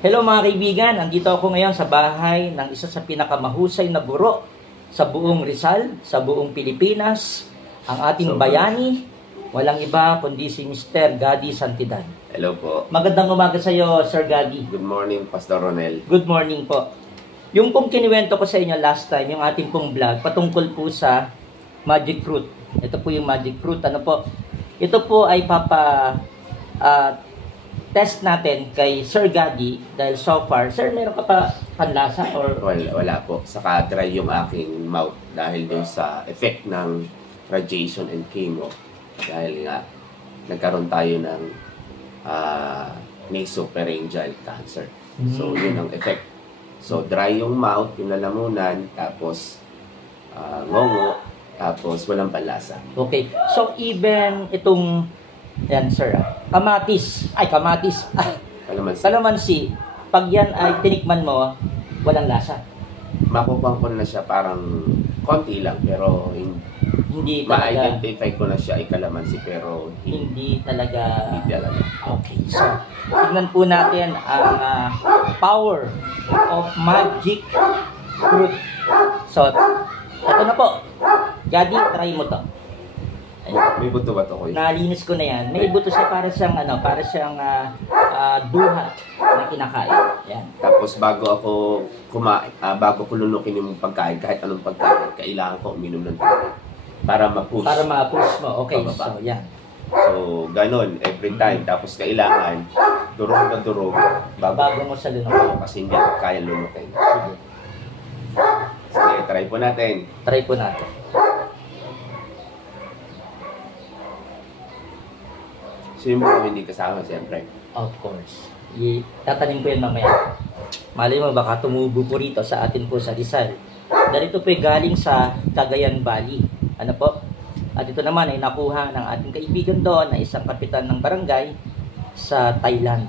Hello mga kaibigan, andito ako ngayon sa bahay ng isa sa pinakamahusay na guro sa buong Rizal, sa buong Pilipinas, ang ating bayani, walang iba kundi si Mr. Gadi Santidad. Hello po. Magandang umaga sa iyo, Sir Gadi. Good morning, Pastor Ronel. Good morning po. Yung pong kiniwento ko sa inyo last time, yung ating pong vlog, patungkol po sa magic fruit. Ito po yung magic fruit. Ano po? Ito po ay test natin kay Sir Gadi dahil so far, Sir, meron ka pa panlasa or Wala po. Saka dry yung aking mouth dahil dun sa effect ng radiation and chemo. Dahil nga, nagkaroon tayo ng nasopharyngeal cancer. So, yun ang effect. So, dry yung mouth, yung lalamunan, tapos ngongo, tapos walang panlasa. Okay. So, even itong yan, sir. Kamatis. Kalamansi. Pag yan ay tinikman mo, walang lasa. Makukuha ko na siya parang konti lang, pero Hindi talaga. ma-identify ko na siya ay kalamansi, pero Hindi talaga. hindi talaga. Okay. So, tignan po natin ang power of magic fruit. So, ito na po. Gadi, try mo to. May buto ba ito, Kuya? Nalinis ko na yan. May buto siya para siyang duhat na kinakain. Yan. Tapos bago ako bago ko lunukin yung pagkain, kahit anong pagkain, kailangan ko uminom ng tubig para ma-push. Para ma-push mo. Okay, Pababa. so yan. So, ganun, every time. Tapos kailangan, durog na durog Bago mo sa lunok. kasi hindi ako kaya lunukin. Sige, try po natin. Try po natin. So, yung mga hindi kasama, siyempre. Of course. Tatanim ko yan mamaya. Malay mo, baka tumubo po rito sa atin po sa Rizal. Dahil ito po ay galing sa Cagayan Valley. Ano po? At ito naman ay nakuha ng ating kaibigan doon na isang kapitan ng barangay sa Thailand.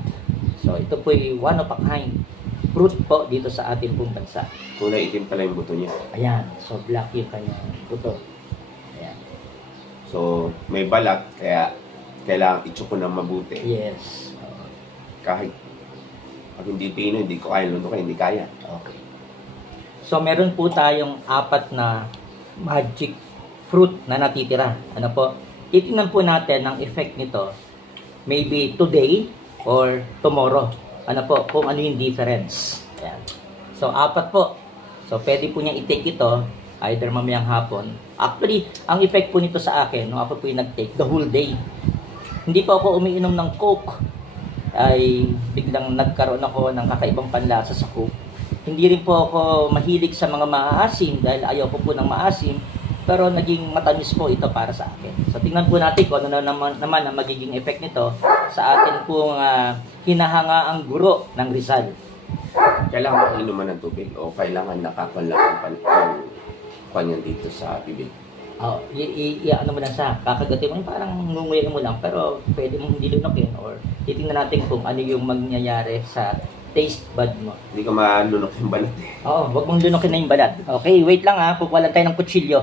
So, ito po ay one of a kind fruit po dito sa ating pong bansa. Kulay itim pala yung buto niya. Ayan. So, black yung kanyang buto. Ayan. So, may balat, kaya kailangan i-check ko ng mabuti. Yes. Kahit pag hindi pino, hindi ko kaya lunukin, hindi kaya. Okay. So, meron po tayong 4 na magic fruit na natitira. Ano po? Titingnan po natin ang effect nito maybe today or tomorrow. Ano po? Kung ano yung difference. Ayan. So, 4 po. So, pwede po niya i-take ito either mamayang hapon. Actually, ang effect po nito sa akin, nung ako po yung nag-take the whole day, hindi pa ako umiinom ng Coke, ay biglang nagkaroon ako ng kakaibang panlasa sa Coke. Hindi rin po ako mahilig sa mga maasim dahil ayaw ko po ng maasim, pero naging matamis po ito para sa akin. So tingnan po natin kung ano naman ang magiging effect nito sa atin pong hinahangaang guro ng Rizal. Kailangan ko inuman ng tubig o kailangan nakakon lang ang kanya dito sa bibig. Oh, ano mo lang siya, kakagatin mo, parang ngunguyain mo lang, pero pwede mong hindi lunokin or titingnan natin kung ano yung mangyayari sa taste bud mo. Hindi ko malunok yung balat eh. Oo, wag mong lunokin na yung balat. Okay, wait lang kukuha lang tayo ng kutsilyo.